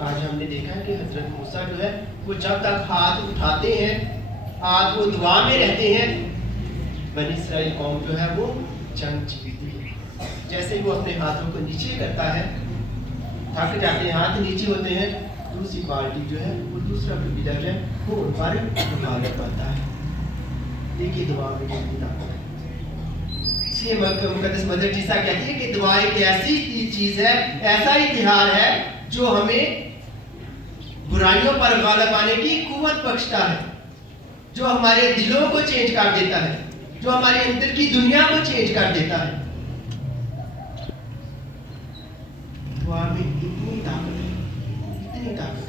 آج ہم نے دیکھا ہے کہ حضرت موسیٰ جو ہے وہ جب تک ہاتھ اٹھاتے ہیں، آج وہ دعا میں رہتے ہیں، بنی اسرائیل قوم جو ہے وہ جنگ جیتتی ہے۔ جیسے ہی وہ اپنے ہاتھوں کو نیچے کرتا ہے، تھک جاتے ہیں، ہاتھ نیچے ہوتے ہیں، دوسری پارٹی جو ہے وہ دوسرا قبیلہ جو ہے وہ ان پر غالب پاتا ہے۔ دیکھیے دعا میں کتنی طاقت ہے۔ اس لیے مقدس مدر ٹیریسا کہتی ہے کہ دعا ایک ایسی چیز ہے، ایسا اتحاد ہے جو ہمیں برائیوں پر غالب آنے کی قوت بخشتا ہے، جو ہمارے دلوں کو چینج کر دیتا ہے، جو ہمارے اندر کی دنیا کو چینج کر دیتا ہے۔ دعا میں اتنی طاقت ہے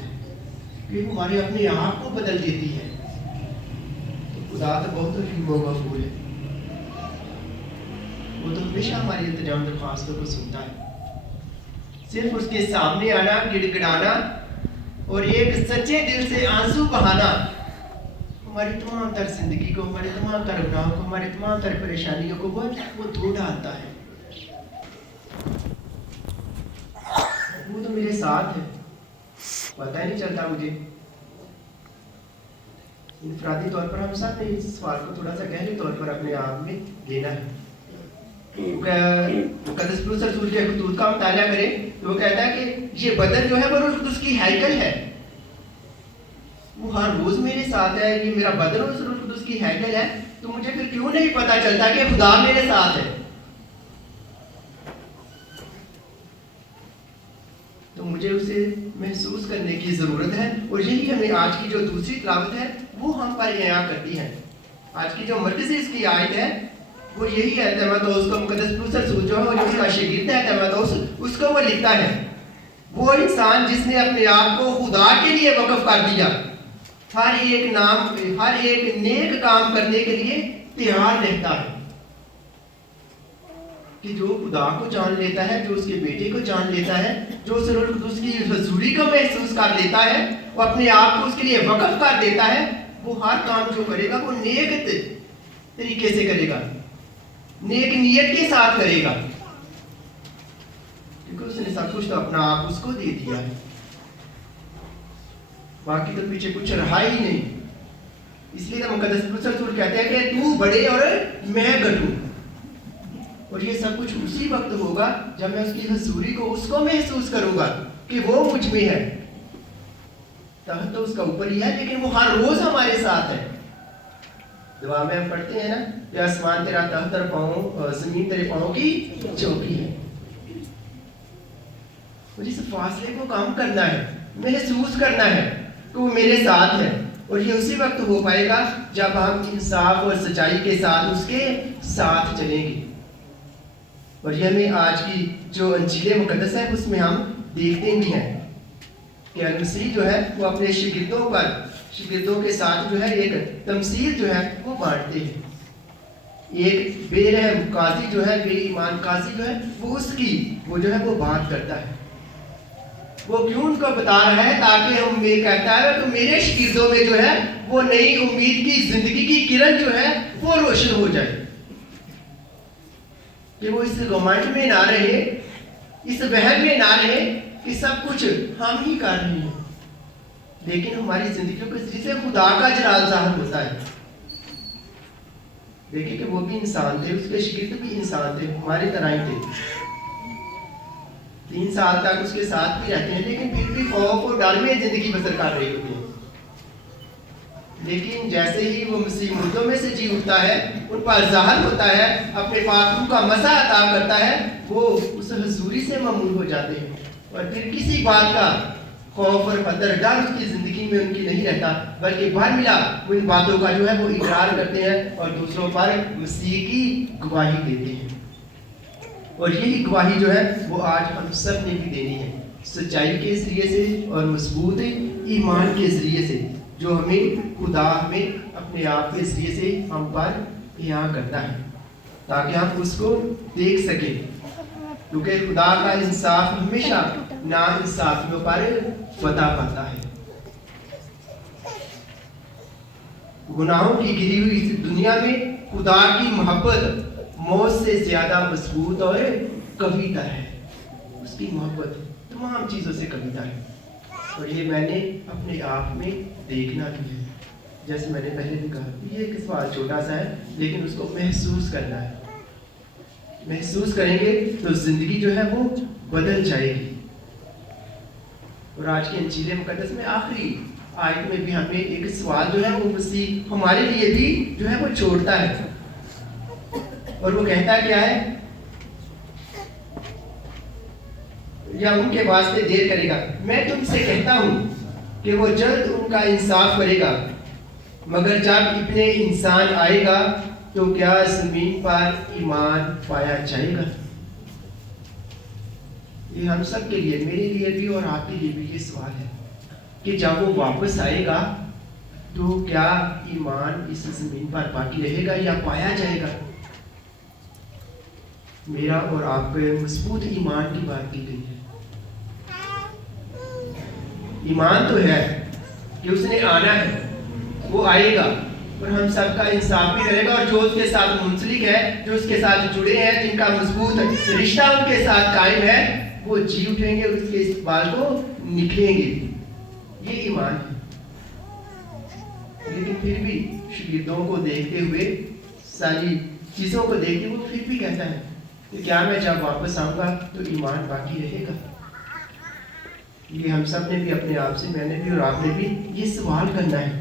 کہ وہ ہمارے اپنے آپ کو بدل دیتی ہے۔ تو خدا تو بہت رحیم و غفور ہے، وہ تو ہمیشہ ہماری التجا درخواستوں کو سنتا ہے۔ صرف اس کے سامنے آنا، گڑ گڑانا اور ایک سچے دل سے آنسو بہانا ہماری تمام تر زندگی کو، ہمارے تمام تر گناہوں کو، ہماری تمام تر پریشانیوں کو وہ دھو ڈالتا ہے۔ وہ تو میرے ساتھ ہے، پتہ ہی نہیں چلتا مجھے۔ انفرادی طور پر ہم سب نے اس سوال کو تھوڑا سا گہرے طور پر اپنے آپ میں لینا ہے۔ مقدس پولس رسول کے خطوط کا مطالعہ کریں تو وہ کہتا ہے کہ یہ بدن جو ہے وہ روح القدس کی ہیکل ہے۔ وہ ہر روز میرے ساتھ ہے، یہ میرا بدن روح القدس کی ہیکل ہے، تو مجھے پھر کیوں نہیں پتا چلتا کہ خدا میرے ساتھ ہے؟ تو مجھے اسے محسوس کرنے کی ضرورت ہے، اور یہی ہمیں آج کی جو دوسری تلاوت ہے وہ ہم پر عیاں کرتی ہے۔ آج کی جو مرکزی اس کی آیت ہے وہ یہی ہے۔ تیموتھوس کو مقدس پولس رسول جو ہے وہ اس کا شاگرد ہے تیموتھوس، اس کو وہ لکھتا ہے، وہ انسان جس نے اپنے آپ کو خدا کے لیے وقف کر دیا، ہر ایک نیک کام کرنے کے لیے تیار رہتا ہے۔ کہ جو خدا کو جان لیتا ہے، جو اس کے بیٹے کو جان لیتا ہے، جو اس روح القدس کی حضوری کو محسوس کر لیتا ہے، وہ اپنے آپ کو اس کے لیے وقف کر دیتا ہے، وہ ہر کام جو کرے گا وہ نیک طریقے سے کرے گا، نیک نیت کے ساتھ کرے گا، کیونکہ اس نے سب کچھ تو اپنا آپ اس کو دے دیا ہے، باقی تو پیچھے کچھ رہا ہی نہیں۔ اس لیے تو مقدس پولس رسول کہتے ہیں کہ تو بڑے اور میں گھٹوں، اور یہ سب کچھ اسی وقت ہوگا جب میں اس کی حضوری کو، اس کو محسوس کروں گا کہ وہ مجھ میں ہے۔ تحت تو اس کا اوپر ہی ہے، لیکن وہ ہر روز ہمارے ساتھ ہے۔ دعا میں ہم پڑھتے ہیں نا کہ آسمان تیرا تخت اور پاؤں، زمین تیرے پاؤں کی چوکی ہے۔ مجھے اس فاصلے کو کم کرنا ہے، محسوس کرنا ہے کہ وہ میرے ساتھ ہے، اور یہ اسی وقت ہو پائے گا جب ہم انصاف اور سچائی کے ساتھ اس کے ساتھ چلیں گے۔ اور یہ ہمیں آج کی جو انجیل مقدس ہے اس میں ہم دیکھتے بھی ہیں کہ المسیح جو ہے وہ اپنے شاگردوں کے ساتھ جو ہے ایک تمثیل جو ہے وہ بانٹتے ہیں۔ ایک بے رحم قاضی جو ہے، بے ایمان قاضی جو ہے، وہ اس کی وہ جو ہے وہ بات کرتا ہے۔ وہ کیوں ان کو بتا رہا ہے؟ تاکہ ہم یہ کہتا ہے کہ میرے شاگردوں میں جو ہے وہ نئی امید کی زندگی کی کرن جو ہے وہ روشن ہو جائے، کہ وہ اس گھمنڈ میں نہ رہے، اس وہم میں نہ رہے کہ سب کچھ ہم ہی کر رہے ہیں، لیکن ہماری زندگیوں کے ذریعے سے خدا کا جلال ظاہر ہوتا ہے۔ دیکھیں کہ وہ بھی انسان تھے، اس کے شاگرد بھی انسان تھے، ہماری طرح ہی تھے۔ 3 سال تک اس کے ساتھ بھی رہتے ہیں، لیکن پھر بھی خوف اور ڈر میں زندگی بسر کر رہے ہوتے ہیں۔ لیکن جیسے ہی وہ مسیح مردوں میں سے جی اٹھتا ہے، ان پر ظاہر ہوتا ہے، اپنے پاک روح کا مزہ عطا کرتا ہے، وہ اس حضوری سے معمول ہو جاتے ہیں، اور پھر کسی بات کا خوف اور خطر، ڈر اس کی زندگی میں ان کی نہیں رہتا، بلکہ بھر ملا وہ ان باتوں کا جو ہے وہ اقرار کرتے ہیں اور دوسروں پر مسیح کی گواہی دیتے ہیں۔ اور یہی گواہی جو ہے وہ آج ہم سب نے بھی دینی ہے، سچائی کے ذریعے سے اور مضبوط ایمان کے ذریعے سے، جو ہمیں خدا ہمیں اپنے آپ کے ذریعے سے ہم پر عیاں کرتا ہے، تاکہ ہم اس کو دیکھ سکیں، کیونکہ خدا کا انصاف ہمیشہ نا انصافیوں پر فتح پاتا ہے۔ گناہوں کی گری ہوئی اس دنیا میں خدا کی محبت موت سے زیادہ مضبوط اور قوی تر ہے۔ اس کی محبت تمام چیزوں سے قوی تر ہے۔ اور یہ میں نے اپنے آپ میں دیکھنا بھی ہے. جیسے میں نے پہلے بھی کہا یہ ایک سوال چھوٹا سا ہے لیکن اس کو محسوس کرنا ہے. محسوس کریں گے تو زندگی جو ہے وہ بدل جائے گی. اور آج کے انجیل مقدس میں آخری آیت میں بھی ہمیں ایک سوال جو ہے وہ مسیح ہمارے لیے بھی جو ہے وہ چھوڑتا ہے. اور وہ کہتا کیا ہے؟ یا ان کے واسطے دیر کرے گا. میں تم سے کہتا ہوں کہ وہ جلد ان کا انصاف کرے گا. مگر جب ابن انسان آئے گا تو کیا زمین پر ایمان پایا جائے گا؟ یہ ہم سب کے لیے، میرے لیے بھی اور آپ کے لیے بھی یہ سوال ہے کہ جب وہ واپس آئے گا تو کیا ایمان اس زمین پر باقی رہے گا یا پایا جائے گا؟ میرا اور آپ کے مضبوط ایمان کی بات کی گئی ہے. ایمان تو ہے کہ اس نے آنا ہے، وہ آئے گا اور ہم سب کا انصاف بھی کرے گا. اور جو اس کے ساتھ منسلک ہے، جو اس کے ساتھ جڑے ہیں، جن کا مضبوط رشتہ ان کے ساتھ قائم ہے، وہ جی اٹھیں گے اور اس کے استقبال کو نکلیں گے. یہ ایمان ہے. لیکن پھر بھی شگردوں کو دیکھتے ہوئے، ساری چیزوں کو دیکھتے ہوئے، وہ پھر بھی کہتا ہے کہ کیا میں جب واپس آؤں گا تو ایمان باقی رہے گا؟ یہ ہم سب نے بھی اپنے آپ سے، میں نے بھی اور آپ نے بھی یہ سوال کرنا ہے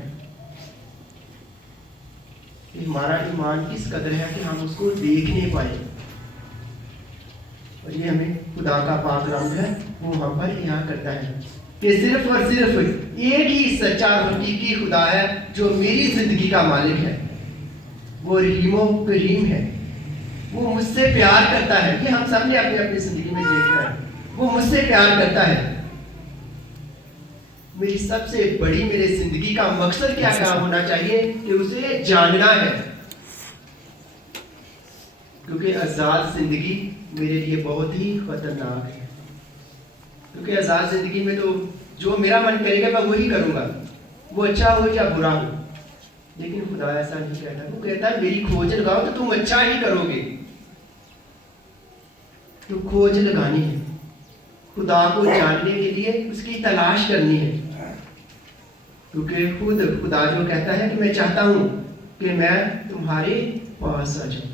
کہ ہمارا ایمان کس قدر ہے کہ ہم اس کو دیکھ نہیں پائے. اور یہ ہمیں خدا کا پاک کلام ہے وہ ہم پر یہاں کرتا ہے کہ صرف اور صرف ایک ہی سچا اور حقیقی خدا ہے جو میری زندگی کا مالک ہے. وہ رحیم و کریم ہے. وہ مجھ سے پیار کرتا ہے. یہ ہم سب نے اپنی اپنی زندگی میں دیکھنا ہے. وہ مجھ سے پیار کرتا ہے. میری سب سے بڑی میرے زندگی کا مقصد کیا کام ہونا چاہیے کہ اسے جاننا ہے. کیونکہ آزاد زندگی میرے لیے بہت ہی خطرناک ہے. کیونکہ آزاد زندگی میں تو جو میرا من کرے گا میں وہی کروں گا، وہ اچھا ہو یا برا ہو. لیکن خدا ایسا نہیں کہتا. وہ کہتا ہے میری کھوج لگاؤ تو تم اچھا ہی کرو گے. تو کھوج لگانی ہے، خدا کو جاننے کے لیے اس کی تلاش کرنی ہے. کیونکہ خود خدا جو کہتا ہے کہ میں چاہتا ہوں کہ میں تمہارے پاس آ جاؤں.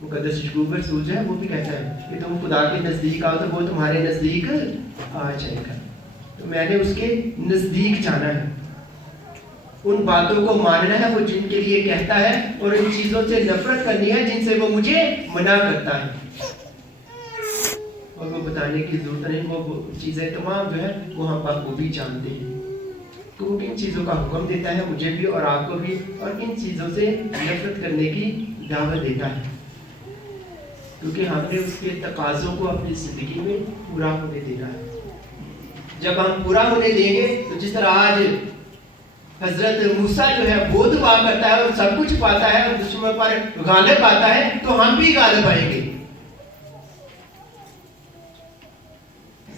مقدس یعقوب رسول جو ہے وہ بھی کہتا ہے کہ تم خدا کے نزدیک آؤ تو وہ تمہارے نزدیک آ جائے گا. تو میں نے اس کے نزدیک جانا ہے، ان باتوں کو ماننا ہے وہ جن کے لیے کہتا ہے، اور ان چیزوں سے نفرت کرنی ہے جن سے وہ مجھے منع کرتا ہے. اور وہ بتانے کی ضرورت نہیں، وہ چیزیں تمام جو ہے وہ ہم آپ کو بھی جانتے ہیں. تو وہ کن چیزوں کا حکم دیتا ہے مجھے بھی اور آپ کو بھی، اور کن چیزوں سے نفرت کرنے کی دعوت دیتا ہے. کیونکہ ہم نے اس کے تقاضوں کو اپنی زندگی میں پورا ہونے دینا ہے. جب ہم پورا ہونے دیں گے تو جس طرح آج حضرت موسیٰ جو ہے وہ دعا کرتا ہے اور سب کچھ پاتا ہے اور دشمن پر غالب آتا ہے، تو ہم بھی غالب آئیں گے.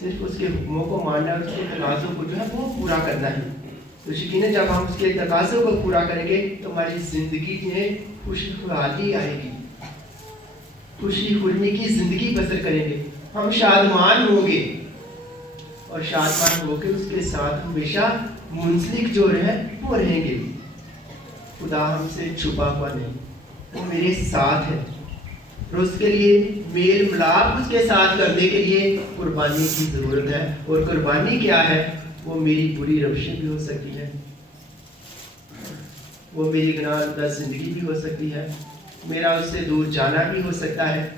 صرف اس کے حکموں کو ماننا ہے، اس کے تقاضوں کو جو ہے وہ پورا کرنا ہے. تو یقیناً جب ہم اس کے تقاضوں کو پورا کریں گے تو ہماری زندگی میں خوشحالی آئے گی، خوشی خرمی کی زندگی بسر کریں گے. ہم شادمان ہوں گے اور شادمان ہو کے اس کے ساتھ ہمیشہ منسلک جو وہ رہیں گے. خدا ہم سے چھپا ہوا نہیں، وہ میرے ساتھ ہے. اور اس کے لیے میل ملاپ اس کے ساتھ کرنے کے لیے قربانی کی ضرورت ہے. اور قربانی کیا ہے؟ وہ میری بری روشیں بھی ہو سکتی ہے، وہ میری گناہ زدہ زندگی بھی ہو سکتی ہے، میرا اس سے دور جانا بھی ہو سکتا ہے،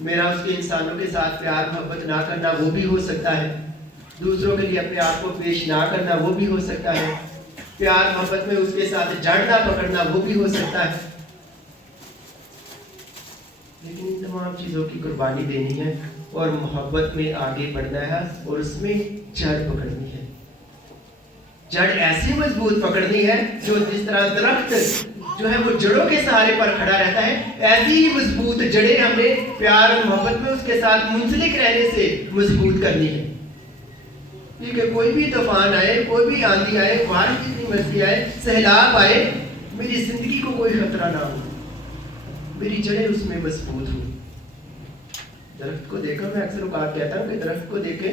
میرا اس کے انسانوں کے ساتھ پیار محبت نہ کرنا وہ بھی ہو سکتا ہے، دوسروں کے لیے اپنے آپ کو پیش نہ کرنا وہ بھی ہو سکتا ہے، پیار محبت میں اس کے ساتھ جڑ نہ پکڑنا وہ بھی ہو سکتا ہے. لیکن ان تمام چیزوں کی قربانی دینی ہے اور محبت میں آگے بڑھنا ہے اور اس میں جڑ پکڑنی ہے. جڑ ایسی مضبوط پکڑنی ہے جو جس طرح درخت جو ہے وہ جڑوں کے سہارے پر کھڑا رہتا ہے، ایسی ہی مضبوط جڑیں ہم نے پیار اور محبت میں اس کے ساتھ منسلک رہنے سے مضبوط کرنی ہے. کیونکہ کوئی بھی طوفان آئے، کوئی بھی آندھی آئے، بارش جتنی مرضی آئے، سیلاب آئے، میری زندگی کو کوئی خطرہ نہ ہو، میری جڑیں اس میں مضبوط ہوں. درخت کو دیکھا، میں اکثر اوقات کہتا ہوں کہ درخت کو دیکھیں